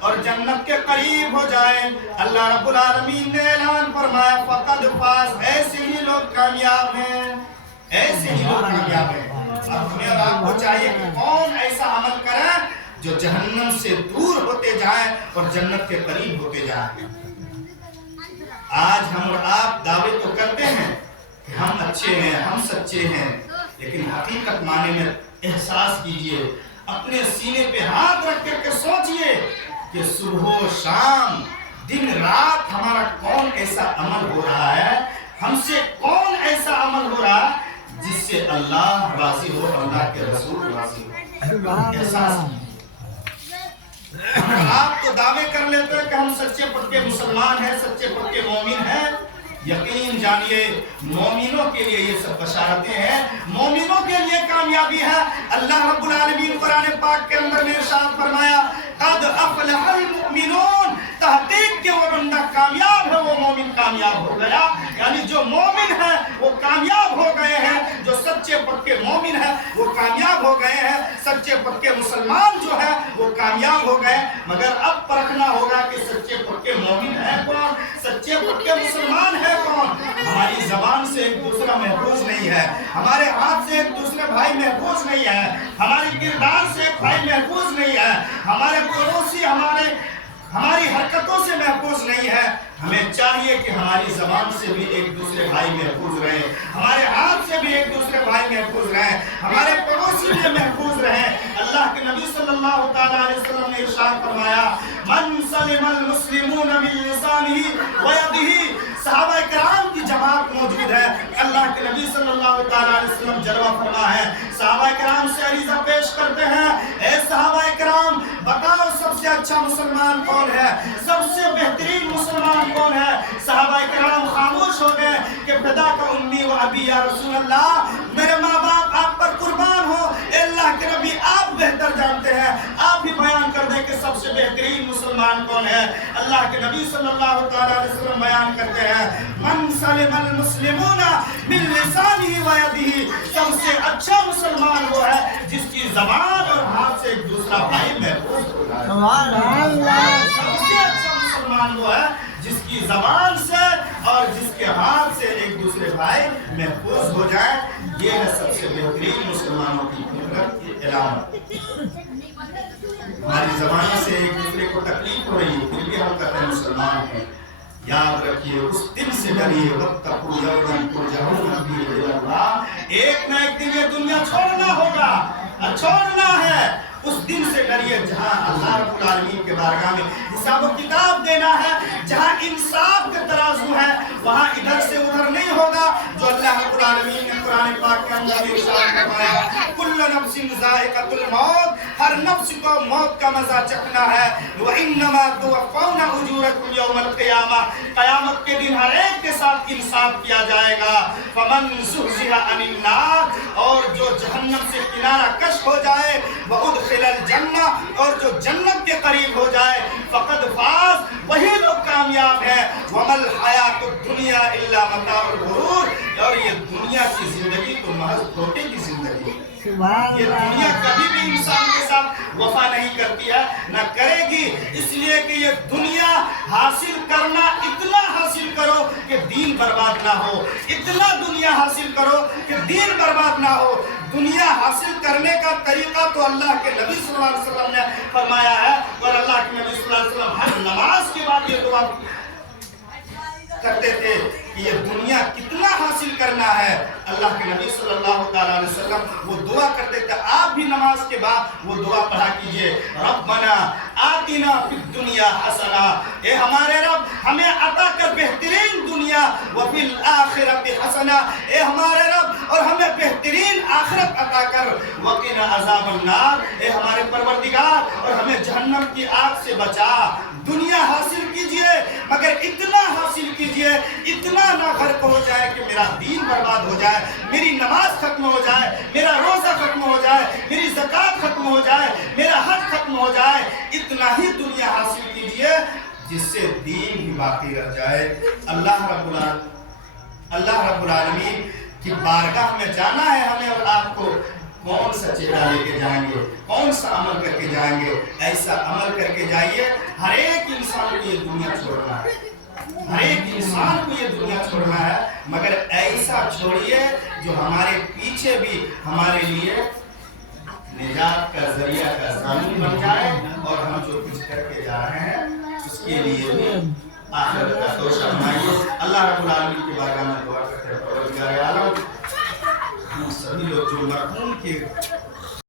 اور جنت کے قریب ہو جائیں۔ اللہ رب العالمین نے اعلان فرمایا فقد فاز، ایسے ہی لوگ کامیاب ہیں، ایسے ہی لوگ کامیاب ہیں۔ اب ہمیں اور آپ کو چاہیے کہ کون ایسا عمل کریں جو جہنم سے دور ہوتے جائیں اور جنت کے قریب ہوتے جائیں۔ آج ہم اور آپ دعوے تو کرتے ہیں کہ ہم اچھے ہیں، ہم سچے ہیں، لیکن حقیقت معنی میں احساس کیجئے، اپنے سینے پہ ہاتھ رکھ کر کے سوچئے کہ صبح و شام دن رات ہمارا کون ایسا عمل ہو رہا ہے، ہم سے کون ایسا عمل ہو رہا ہے جس سے اللہ راضی ہو، اللہ کے رسول راضی ہو۔ احساس آپ تو دعوے کر لیتے ہیں کہ ہم سچے پکے مسلمان ہیں، سچے پکے مومن ہیں۔ یقین جانیے مومنوں کے لیے یہ سب بشارتیں ہیں، مومنوں کے لیے کامیابی ہے۔ اللہ رب العالمین قرآن پاک کے اندر میں ارشاد فرمایا قد افلح المؤمنون، تحقیق کہ وہ بندہ کامیاب ہے، وہ مومن کامیاب ہو گیا، یعنی جو مومن ہے وہ کامیاب ہو گئے ہیں، جو سچے پکے مومن ہے وہ کامیاب ہو گئے ہیں، سچے پکے مسلمان جو ہے وہ کامیاب ہو گئے۔ مگر اب پرکھنا ہوگا کہ سچے پکے مومن ہے کون، سچے پکے مسلمان ہے کون۔ ہماری زبان سے ایک دوسرا محفوظ نہیں ہے، ہمارے ہاتھ سے ایک دوسرے بھائی محفوظ نہیں ہے، ہماری کردار سے ایک بھائی محفوظ نہیں ہے، ہمارے پڑوسی ہماری حرکتوں سے محفوظ نہیں ہے۔ ہمیں چاہیے کہ ہماری زبان سے بھی ایک دوسرے بھائی محفوظ رہیں، ہمارے ہاتھ سے بھی ایک دوسرے بھائی محفوظ رہیں، ہمارے پڑوسی بھی محفوظ رہیں۔ اللہ کے نبی صلی اللہ علیہ وسلم نے ارشاد فرمایا من سلم المسلمون من لسانہ ویدہ، صحابہ کرام کی جماعت موجود ہے، اللہ کے نبی صلی اللہ علیہ وسلم جلوہ فرما ہے، صحابہ کرام سے عریضہ پیش کرتے ہیں اے صحابہ کرام بتاؤ سب سے اچھا مسلمان کون ہے، سب سے بہترین مسلمان کون ہے۔ صحابہ کرام خاموش ہو گئے کہ فدا کا امی و ابی یا رسول اللہ، میرے ماں باپ آپ پر قربان ہو، اے اللہ کے نبی آپ بہتر جانتے ہیں، آپ بھی بیان کر دیں کہ سب سے بہترین مسلمان کون ہے۔ اللہ کے نبی صلی اللہ علیہ وسلم بیان کرتے ہیں من سلم المسلمون من لسانہ ویدہ، سب سے اچھا مسلمان وہ ہے جس کی زبان اور ہاتھ سے ایک دوسرا بھائی محفوظ ہو جائے۔ سب سے اچھا مسلمان وہ ہے جس کی زبان سے اور جس کے ہاتھ سے ایک دوسرے بھائی محفوظ ہو جائے، یہ ہے سب سے بہترین مسلمانوں کی فطرت کی علامت۔ ہماری زبان سے ایک دوسرے کو تکلیف ہو رہی ہے پھر بھی ہم کہتے ہیں مسلمان ہیں۔ یاد رکھیے اس دن سے ڈریے واتقوا یوما ترجعون فیہ الی اللہ، ایک نہ ایک دن یہ دنیا چھوڑنا ہوگا، چھوڑنا ہے۔ اس دن سے ڈریے جہاں اللہ رب العالمین کے بارگاہ میں حساب و کتاب دینا ہے، جہاں انصاف کا ترازو ہے، وہاں ادھر سے ادھر نہیں ہوگا۔ جو اللہ رب العالمین نے قرآن پاک کے اندر ارشاد فرمایا کل نفس ذائقۃ الموت، ہر نفس کو موت کا مزہ چکھنا ہے، وانما توفون اجورکم یوم القیامہ، قیامت کے دن ہر ایک کے ساتھ انصاف کیا جائے گا۔ فمن زحزح عن النار، اور جو جہنم سے کنارہ کش ہو جائے، وادخل الجنہ، اور جو جنت کے قریب ہو جائے، فقد فاز، وہی لوگ کامیاب ہیں۔ وما الحیات الدنیا الا متاع الغرور، اور یہ دنیا کی زندگی تو محض دھوکے کی زندگی ہے۔ یہ دنیا کبھی بھی انسان کے ساتھ وفا نہیں کرتی ہے، نہ کرے گی، اس لیے کہ یہ دنیا حاصل کرنا اتنا حاصل کرو کہ دین برباد نہ ہو، اتنا دنیا حاصل کرو کہ دین برباد نہ ہو۔ دنیا حاصل کرنے کا طریقہ تو اللہ کے نبی صلی اللہ علیہ وسلم نے فرمایا ہے، اور اللہ کے نبی صلی اللہ علیہ وسلم ہر نماز کے بعد یہ دعا کرتے تھے کہ یہ دنیا کتنا حاصل کرنا ہے۔ اللہ کے نبی صلی اللہ علیہ وسلم وہ دعا کرتے تھے، آپ بھی نماز کے بعد وہ دعا پڑھا کیجئے ربنا آتنا فی الدنیا حسنہ، اے ہمارے رب ہمیں عطا کر بہترین دنیا، وفی الآخرۃ حسنہ، اے ہمارے رب اور ہمیں بہترین آخرت عطا کر، وقنا عذاب النار، اے ہمارے پروردگار اور ہمیں جہنم کی آگ سے بچا۔ دنیا حاصل کیجئے مگر اتنا حاصل کیجئے، اتنا نہ غرق ہو جائے کہ میرا دین برباد ہو جائے، میری نماز ختم ہو جائے، میرا روزہ ختم ہو جائے، میری زکوٰۃ ختم ہو جائے، میرا حج ختم ہو جائے۔ اتنا ہی دنیا حاصل کیجئے جس سے دین بھی باقی رہ جائے۔ اللہ رب العالمین کی بارگاہ میں جانا ہے ہمیں اور آپ کو، کون سا چہرہ لے کے جائیں گے، کون سا عمل کر کے جائیں گے؟ ایسا عمل کر کے جائیے ہر ایک انسان کو یہ دنیا چھوڑنا ہے، ہر ایک انسان کو یہ دنیا چھوڑنا ہے، مگر ایسا چھوڑیے جو ہمارے پیچھے بھی ہمارے لیے نجات کا ذریعہ کا ضامن بن جائے، اور ہم جو کچھ کر کے جا رہے ہیں اس کے لیے بھی آخرت کا توشہ بنائیے۔ اللہ رب العالمین کی بارگاہ میں دعا کرتے ہیں، پروردگار عالم ہم سبھی لوگ جو مرحوم کے